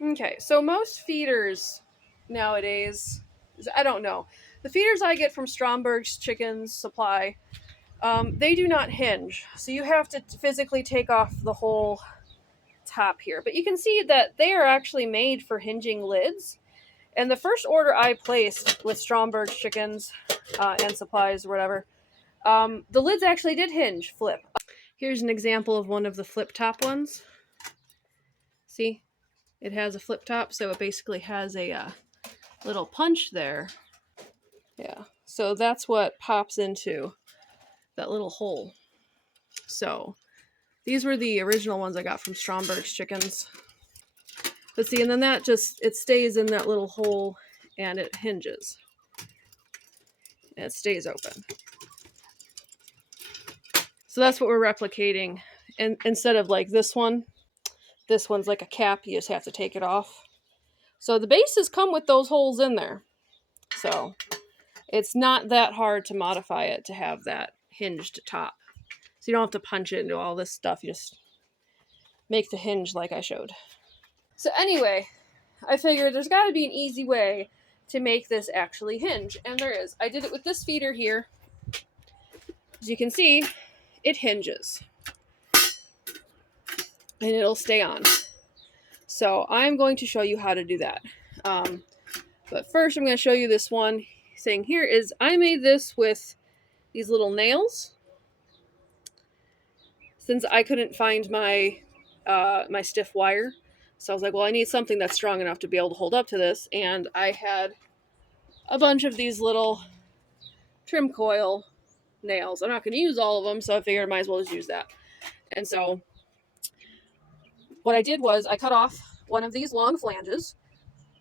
Okay, so most feeders nowadays, I don't know. The feeders I get from Stromberg's Chickens Supply, they do not hinge. So you have to physically take off the whole top here. But you can see that they are actually made for hinging lids. And the first order I placed with Stromberg's Chickens and Supplies or whatever, the lids actually did hinge, flip. Here's an example of one of the flip top ones. See? It has a flip top, so it basically has a little punch there. Yeah, so that's what pops into that little hole. So these were the original ones I got from Stromberg's Chickens. But see, and then that just, it stays in that little hole and it hinges. And it stays open. So that's what we're replicating. And instead of like this one's like a cap, you just have to take it off. So the bases come with those holes in there. So it's not that hard to modify it to have that hinged top. So you don't have to punch it into all this stuff. You just make the hinge like I showed. So anyway, I figured there's got to be an easy way to make this actually hinge. And there is. I did it with this feeder here. As you can see, it hinges. And it'll stay on. So I'm going to show you how to do that. But first I'm going to show you this one thing here is I made this with these little nails. Since I couldn't find my my stiff wire. So I was like, well, I need something that's strong enough to be able to hold up to this. And I had a bunch of these little trim coil nails. I'm not going to use all of them, so I figured I might as well just use that. And so what I did was I cut off one of these long flanges.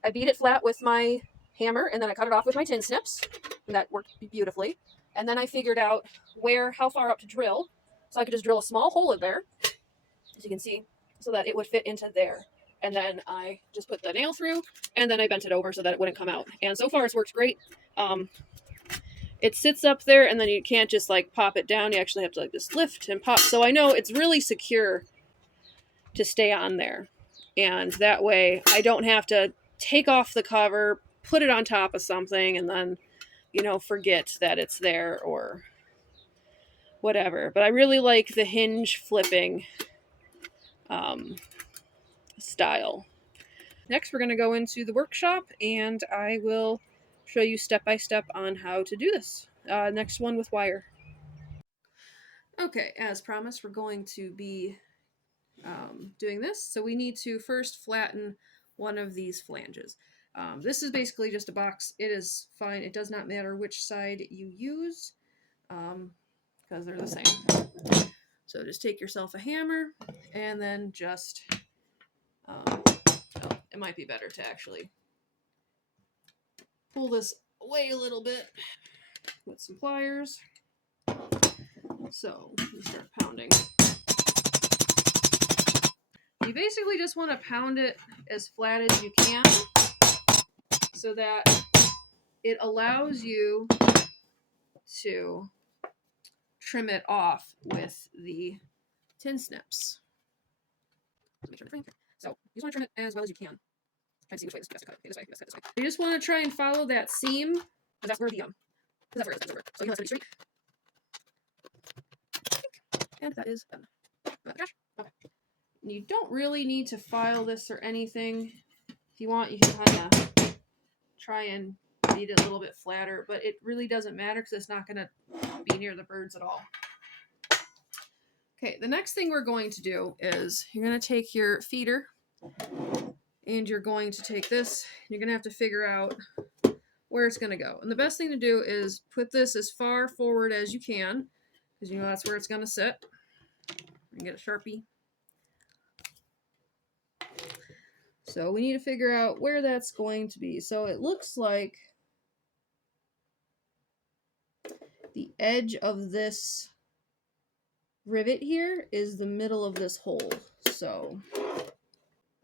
I beat it flat with my hammer, and then I cut it off with my tin snips. And that worked beautifully. And then I figured out how far up to drill. So I could just drill a small hole in there, as you can see, so that it would fit into there. And then I just put the nail through, and then I bent it over so that it wouldn't come out. And so far it's worked great. It sits up there, and then you can't just like pop it down. You actually have to like just lift and pop. So I know it's really secure to stay on there. And that way I don't have to take off the cover, put it on top of something, and then, you know, forget that it's there or whatever. But I really like the hinge flipping style. Next, we're going to go into the workshop, and I will show you step by step on how to do this. Next one with wire. Okay, as promised, we're going to be doing this. So we need to first flatten one of these flanges. This is basically just a box. It is fine. It does not matter which side you use because they're the same. So just take yourself a hammer and then just, it might be better to actually pull this away a little bit with some pliers. So you start pounding. You basically just want to pound it as flat as you can so that it allows you to trim it off with the tin snips. So you just want to trim it as well as you can. Try to see which way this has to cut. Okay, this way, this way. You just want to try and follow that seam, because that's where the that's where it is. So you have to be straight. And that is done. Okay. You don't really need to file this or anything. If you want, you can kind of try and beat it a little bit flatter, but it really doesn't matter because it's not going to be near the birds at all. Okay, the next thing we're going to do is you're going to take your feeder and you're going to take this. You're going to have to figure out where it's going to go. And the best thing to do is put this as far forward as you can because you know that's where it's going to sit. And get a Sharpie. So we need to figure out where that's going to be. So it looks like the edge of this rivet here is the middle of this hole. So,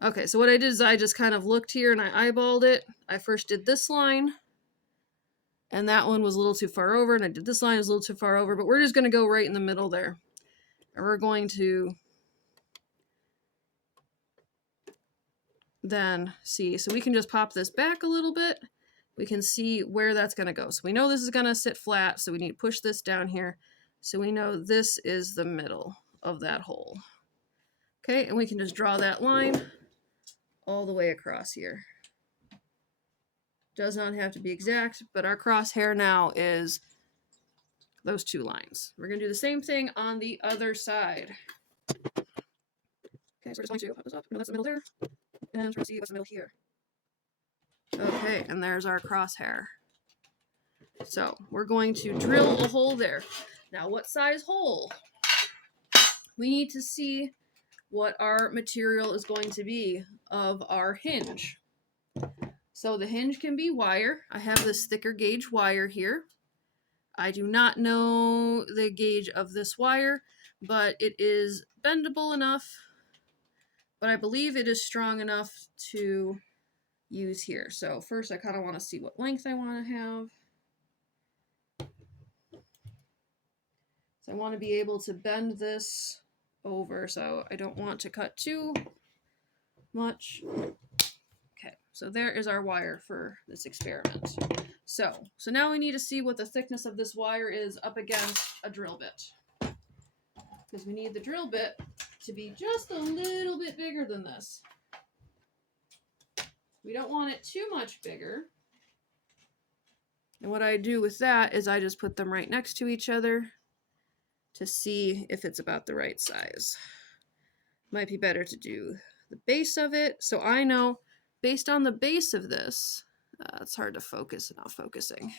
okay, so what I did is I just kind of looked here and I eyeballed it. I first did this line, and that one was a little too far over, and I did this line was a little too far over, but we're just going to go right in the middle there. And we're going to then see, so we can just pop this back a little bit. We can see where that's going to go. So we know this is going to sit flat, so we need to push this down here. So we know this is the middle of that hole. Okay, and we can just draw that line all the way across here. Does not have to be exact, but our crosshair now is those two lines. We're going to do the same thing on the other side. Okay, so we're just going to pop this up. No, that's the middle there. And we're going to see what's the middle here. Okay, and there's our crosshair. So we're going to drill a hole there. Now, what size hole? We need to see what our material is going to be of our hinge. So the hinge can be wire. I have this thicker gauge wire here. I do not know the gauge of this wire, but it is bendable enough. But I believe it is strong enough to use here. So first I kind of want to see what length I want to have. So I want to be able to bend this over, so I don't want to cut too much. Okay, so there is our wire for this experiment. So now we need to see what the thickness of this wire is up against a drill bit. Because we need the drill bit to be just a little bit bigger than this. We don't want it too much bigger. And what I do with that is I just put them right next to each other to see if it's about the right size. Might be better to do the base of it. So I know based on the base of this, it's hard to focus, not focusing.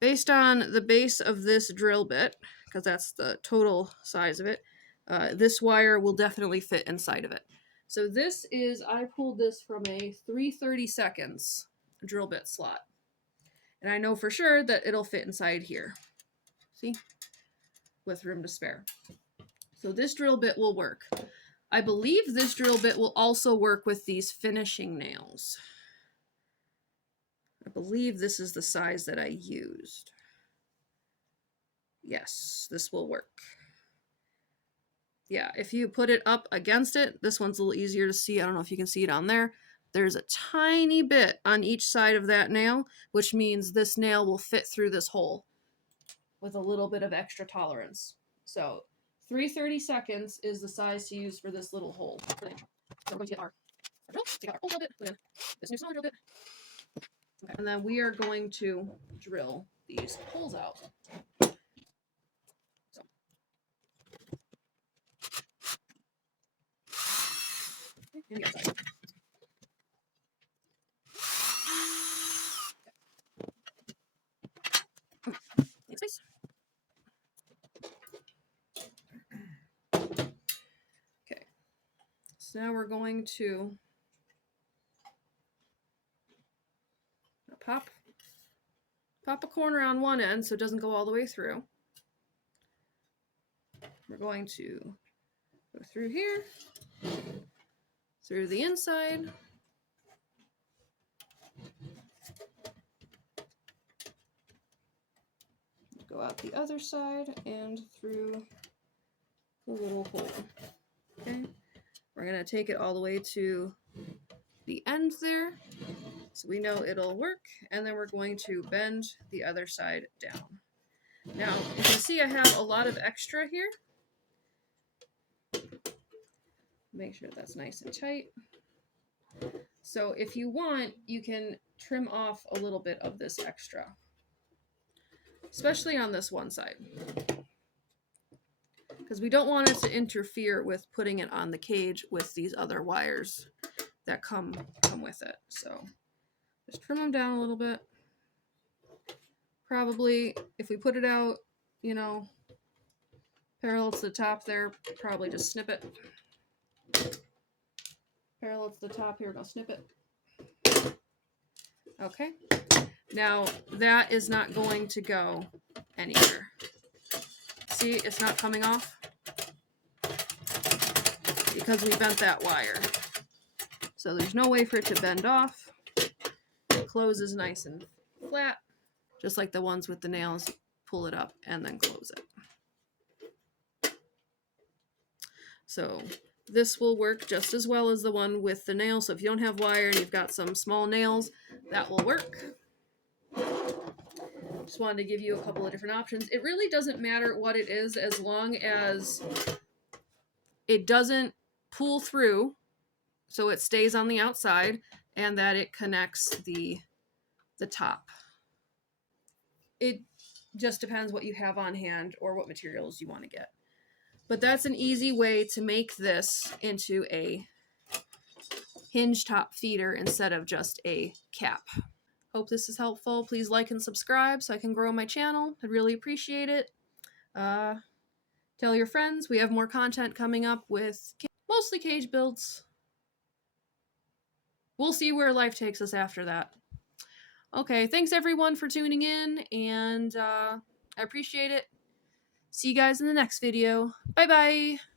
Based on the base of this drill bit, because that's the total size of it, this wire will definitely fit inside of it. So this is, I pulled this from a 3/32 drill bit slot. And I know for sure that it'll fit inside here. See? With room to spare. So this drill bit will work. I believe this drill bit will also work with these finishing nails. I believe this is the size that I used. Yes, this will work. Yeah, if you put it up against it, this one's a little easier to see. I don't know if you can see it on there. There's a tiny bit on each side of that nail, which means this nail will fit through this hole with a little bit of extra tolerance. So 3/32 is the size to use for this little hole. So we're going to get our drill, take out our old drill bit, put in this new smaller drill bit. Okay. And then we are going to drill these holes out. So. Okay, and the other side. Okay. Next space. Okay. So now we're going to pop a corner on one end so it doesn't go all the way through. We're going to go through here, through the inside, go out the other side and through the little hole. Okay, we're going to take it all the way to the end there, so we know it'll work, and then we're going to bend the other side down. Now, you can see I have a lot of extra here. Make sure that's nice and tight. So if you want, you can trim off a little bit of this extra, especially on this one side, because we don't want it to interfere with putting it on the cage with these other wires that come with it. So just trim them down a little bit. Probably if we put it out, you know, parallel to the top there, probably just snip it. Parallel to the top here, go snip it. Okay. Now that is not going to go anywhere. See, it's not coming off because we bent that wire. So there's no way for it to bend off. It closes nice and flat. just like the ones with the nails. Pull it up and then close it. So this will work just as well as the one with the nail. So if you don't have wire and you've got some small nails, that will work. Just wanted to give you a couple of different options. It really doesn't matter what it is as long as it doesn't pull through, so it stays on the outside, and that it connects the top. It just depends what you have on hand or what materials you want to get. But that's an easy way to make this into a hinge top feeder instead of just a cap. Hope this is helpful. Please like and subscribe so I can grow my channel. I'd really appreciate it. Tell your friends. We have more content coming up with mostly cage builds. We'll see where life takes us after that. Okay, thanks everyone for tuning in, and I appreciate it. See you guys in the next video. Bye-bye!